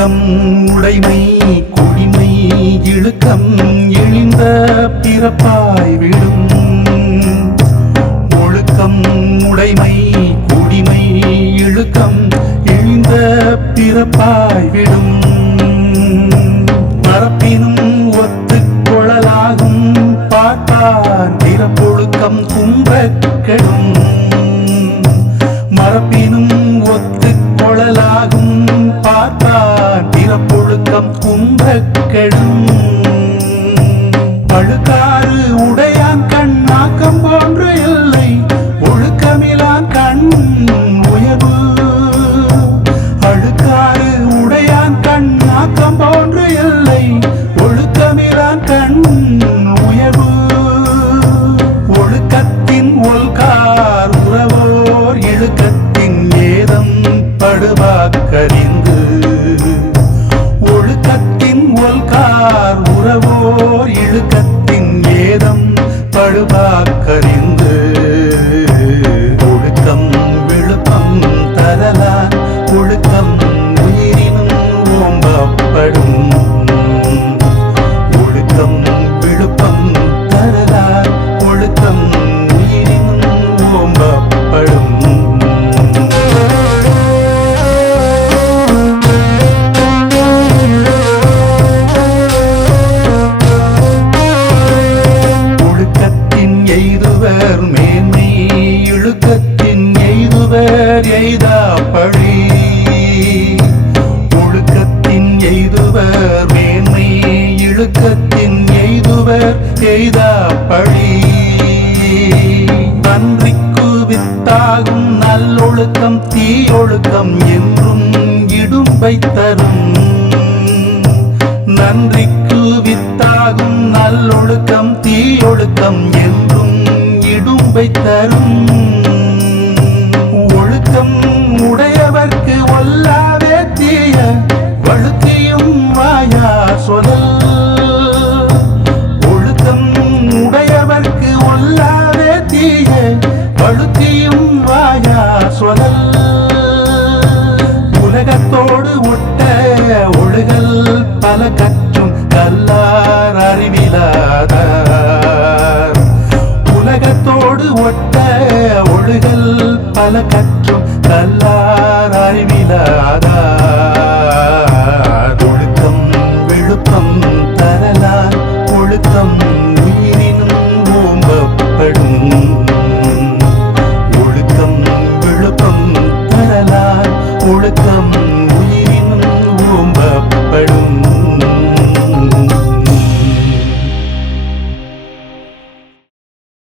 ஒழுக்கம் உடைமை குடிமை இழுக்கம் இழிந்த பிறப்பாய் விடும். ஒழுக்கம் உடைமை குடிமை இழுக்கம் இழிந்த பிறப்பாய் விடும். மரப்பினும் ஒத்துக் கொள்ளலாகும் பார்ப்பான் பிறப்பொழுக்கம் குன்றக் கெடும். மரப்பினும் ஒத்துக் கொள்ளலாகும் பார்ப்பான் பிறப்பொழுக்கம் குன்றக் கெடும். அழுக்காறு உடையான் கண் ஆக்கம் போன்று இல்லை ஒழுக்கமிலான் கண் உயர்வு. அழுக்காறு உடையான் கண் ஆக்கம் போன்று இல்லை ஒழுக்கமிலான் கண் உயர்வு. ஒழுக்கத்தின் ஒல்கார் உறவோர் இழுக்கத்தின் ஏதம் படுவாக்கறிந்து. ஒழுக்கத்தின் ஒல்கார் உறவோர் இழுக்கத்தின் ஏதம் படுவாக்கறிந்து. ஒழுக்கம் விழுப்பம் தரலான் ஒழுக்கம் உயிரினும் ஓம்பப்படும். ஒழுக்கம் விழுப்பம் தரலான் ஒழுக்கம் உயிரினும் ஓம்பப்படும். ஒழுக்கத்தின் எய்துவர் மேன்மை இழுக்கத்தின் எய்துவர் எய்தா பழி. ஒழுக்கத்தின் எய்துவர் மேன்மை இழுக்கத்தின் எய்துவர் எய்தா பழி. நன்றிக்கு வித்தாகும் நல்லொழுக்கம் தீயொழுக்கம் என்றும் இடும்பை தரும். நன்றிக்கு வித்தாகும் நல்லொழுக்கம் தீயொழுக்கம் என்றும் இடும்பை தரும். ஒழுக்கம் உடையவர்க்கு ஒல்லாவே தீய வழுத்தியும் வாயா சொல். ஒழுக்கம் உடையவர்க்கு ஒல்லாவே தீய வழுத்தியும் வாயா சொல். உலகத்தோடு ஒட்ட ஒழுகல் பல கற்றும் கல்லார் அறிவிலாதார். உலகத்தோடு ஒட்ட ஒழுகல் பல கற்றும் கல்லார் அறிவிலாதார். ஒழுக்கம் விழுப்பம் தரலான் ஒழுக்கம் உயிரினும் ஓம்பப்படும். ஒழுக்கம் விழுப்பம் தரலான் ஒழுக்கம்